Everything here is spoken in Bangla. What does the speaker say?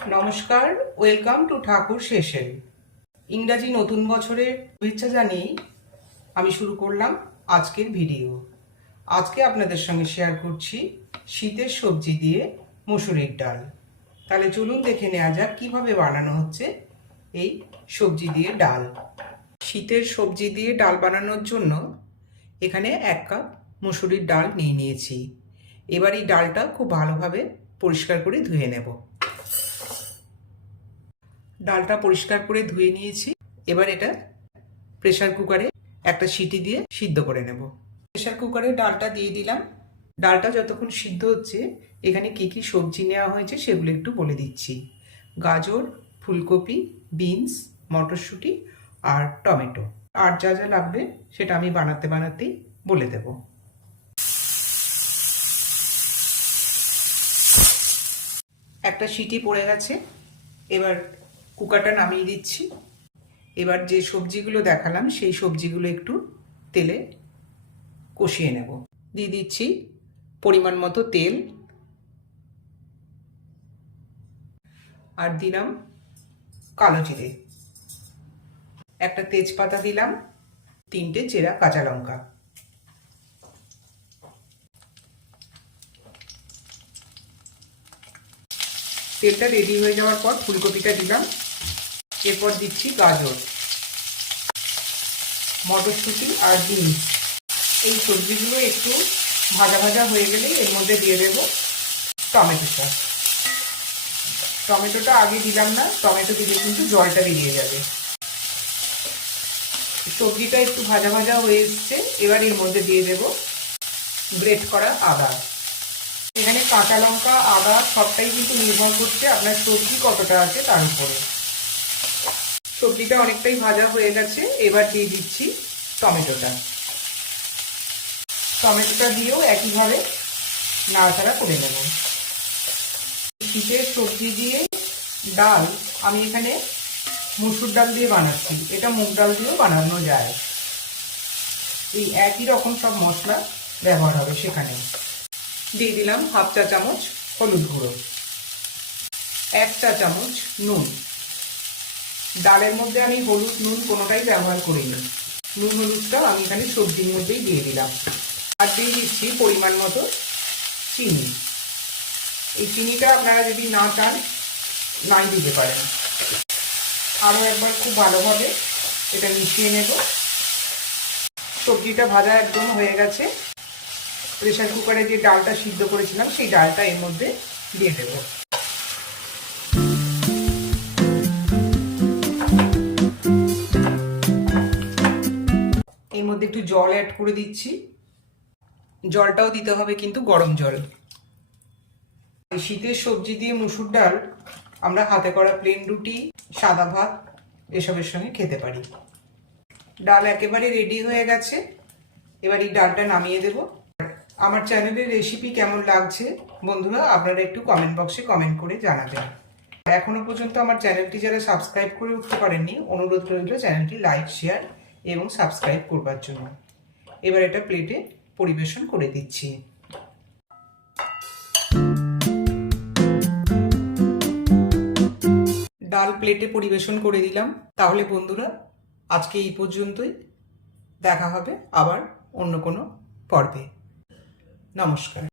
নমস্কার, ওয়েলকাম টু ঠাকুর সেশন। ইংরাজি নতুন বছরের শুভেচ্ছা জানিয়ে আমি শুরু করলাম আজকের ভিডিও। আজকে আপনাদের সঙ্গে শেয়ার করছি শীতের সবজি দিয়ে মসুরির ডাল। তাহলে চলুন দেখে নেওয়া যাক কীভাবে বানানো হচ্ছে এই সবজি দিয়ে ডাল। শীতের সবজি দিয়ে ডাল বানানোর জন্য এখানে 1 কাপ মসুরির ডাল নিয়েছি। এবার এই ডালটা খুব ভালোভাবে পরিষ্কার করে ধুয়ে নেব। ডালটা পরিষ্কার করে ধুয়ে নিয়েছি। এবার এটা প্রেসার কুকারে একটা সিটি দিয়ে সিদ্ধ করে নেব। প্রেসার কুকারে ডালটা দিয়ে দিলাম। ডালটা যতক্ষণ সিদ্ধ হচ্ছে এখানে কি কি সবজি নেওয়া হয়েছে সেগুলো একটু বলে দিচ্ছি। গাজর, ফুলকপি, বিনস, মটরশুঁটি আর টমেটো। আর যা যা লাগবে সেটা আমি বানাতেই বলে দেব। একটা সিটি পড়ে গেছে, এবার কুকারটা নামিয়ে দিচ্ছি। এবার যে সবজিগুলো দেখালাম সেই সবজিগুলো একটু তেলে কষিয়ে নেব। দিয়ে দিচ্ছি পরিমাণ মতো তেল, আর দিলাম কালো জিরে, একটা তেজপাতা দিলাম, 3টে চেরা কাঁচা লঙ্কা। তেলটা রেডি হয়ে যাওয়ার পর ফুলকপিটা দিলাম। এরপর দিচ্ছি গাজর, মটরশুঁটি আর বিনস। এই সবজিগুলো একটু ভাজা ভাজা হয়ে গেলে এর মধ্যে দিয়ে দেব টমেটোটা। টমেটোটা আগে দিলাম না, টমেটো দিলে কিন্তু জলটা বেরিয়ে যাবে। সবজিটা একটু ভাজা ভাজা হয়ে এসছে, এবার এর মধ্যে দিয়ে দেব গ্রেট করা আদা। এখানে কাঁচা লঙ্কা, আদা সবটাই কিন্তু নির্ভর করছে আপনার সবজি কতটা আছে তার উপরে। সবজিটা অনেকটাই ভাজা হয়ে গেছে, এবার দিয়ে দিচ্ছি টমেটোটা। টমেটোটা দিয়েও একইভাবে নাড়াচাড়া করে নেব। শীতের সবজি দিয়ে ডাল আমি এখানে মসুর ডাল দিয়ে বানাচ্ছি, এটা মুগ ডাল দিয়েও বানানো যায়। এই একই রকম সব মশলা ব্যবহার হবে সেখানে। দিয়ে দিলাম 1/2 চা চামচ হলুদ গুঁড়ো, 1 চা চামচ নুন। ডালের মধ্যে আমি হলুদ নুন কোনোটাই ব্যবহার করিনি। নুন হলুদটা আমি এখানে সবজির মধ্যেই দিয়ে দিলাম। আর দিয়ে দিচ্ছি পরিমাণ মতো চিনি। এই চিনিটা আপনারা যদি না চান নাই দিতে পারেন। আরও একবার খুব ভালোভাবে এটা মিশিয়ে নেব। সবজিটা ভাজা একদম হয়ে গেছে। প্রেসার কুকারে যে ডালটা সিদ্ধ করেছিলাম সেই ডালটা এর মধ্যে দিয়ে দেব। এর মধ্যে একটু জল অ্যাড করে দিচ্ছি। জলটাও দিতে হবে কিন্তু গরম জল। শীতের সবজি দিয়ে মুসুর ডাল আমরা হাতে করা প্লেন রুটি, সাদা ভাত এসবের সঙ্গে খেতে পারি। ডাল একেবারে রেডি হয়ে গেছে, এবার এই ডালটা নামিয়ে দেব। আমার চ্যানেলের রেসিপি কেমন লাগছে বন্ধুরা আপনারা একটু কমেন্ট বক্সে কমেন্ট করে জানাবেন। এখনো পর্যন্ত আমার চ্যানেলটি যারা সাবস্ক্রাইব করে উঠতে পারেননি, অনুরোধ রইল চ্যানেলটি লাইক, শেয়ার এবং সাবস্ক্রাইব করবার জন্য। এবার এটা প্লেটে পরিবেশন করে দিচ্ছি। ডাল প্লেটে পরিবেশন করে দিলাম। তাহলে বন্ধুরা আজকে এই পর্যন্তই। দেখা হবে আবার অন্য কোনো পর্বে। নমস্কার।